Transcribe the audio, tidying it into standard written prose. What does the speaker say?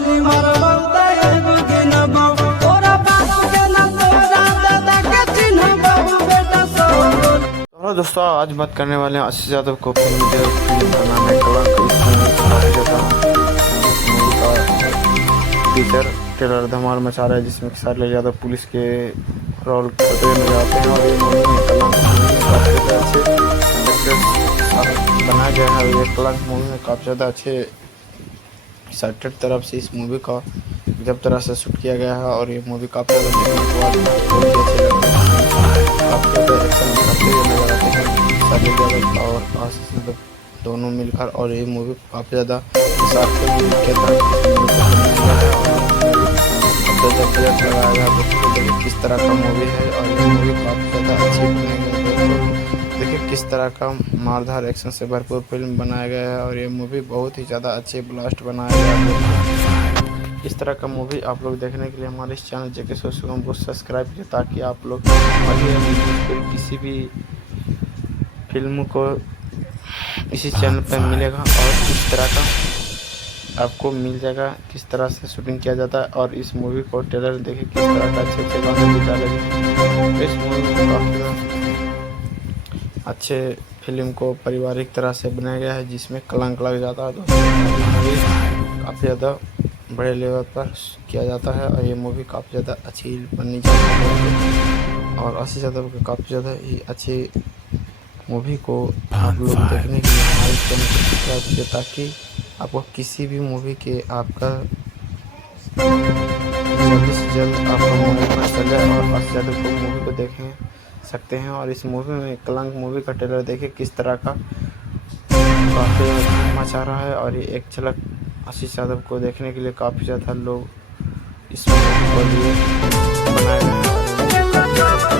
गोली मारबौ तैगो गिनबौ तोरा बाप के ना तोरा दादा के चिन्हबौ बेटा सौ। हेलो दोस्तों, आज बात करने वाले हैं आशीष यादव को फिल्म बनाने का टीचर ट्रेलर धमाल मचा रहा है, जिसमें सारे यादव पुलिस के रोल करते हुए नजर आते हैं और ये मूवी में बनाया गया है। ये कलंक मूवी में काफ़ी ज़्यादा अच्छे एक्साइटेड तरफ से इस मूवी का जब तरह से शूट किया गया है और ये मूवी काफ़ी ज़्यादा देखने के बाद बहुत ही अच्छे लग रहे हैं। काफ़ी ज़्यादा एक्शन करते हुए नजर आते हैं सारे यादव और आशीष यादव दोनों मिलकर, और ये मूवी काफ़ी ज़्यादा लगाया गया। देखिए किस तरह का मूवी है और ये मूवी काफ़ी ज़्यादा अच्छी बनाई गई है। देखिए किस तरह का मारधार एक्शन से भरपूर फिल्म बनाया गया है और ये मूवी बहुत ही ज़्यादा अच्छी ब्लास्ट बनाया गया है। इस तरह का मूवी आप लोग देखने के लिए हमारे इस चैनल जेके सोशल को सब्सक्राइब कीजिए, ताकि आप लोग किसी भी फिल्म को इसी चैनल पर मिलेगा और इस तरह का आपको मिल जाएगा किस तरह से शूटिंग किया जाता है। और इस मूवी को ट्रेलर देखिए किस तरह का अच्छे अच्छे गाने भी डाले गए। इस मूवी को काफ़ी अच्छे फिल्म को पारिवारिक तरह से बनाया गया है, जिसमें कलंक लग जाता है। तो मूवी काफ़ी ज़्यादा बड़े लेवल पर किया जाता है और ये मूवी काफ़ी ज़्यादा अच्छी बननी चाहिए और आशीष यादव की काफ़ी ज़्यादा ही अच्छी मूवी को आप लोग देखने के लिए हमारे चैनल को सब्सक्राइब कीजिए, ताकि आपको किसी भी मूवी के आपका जल्द से जल्द आपका मूवी पता चल जाए और आशीष यादव को मूवी को देख सकते हैं। और इस मूवी में कलंक मूवी का ट्रेलर देखिए किस तरह का काफ़ी मचा रहा है और ये एक झलक आशीष यादव को देखने के लिए काफ़ी ज़्यादा लोग इस मूवी को लिए बनाए गए हैं।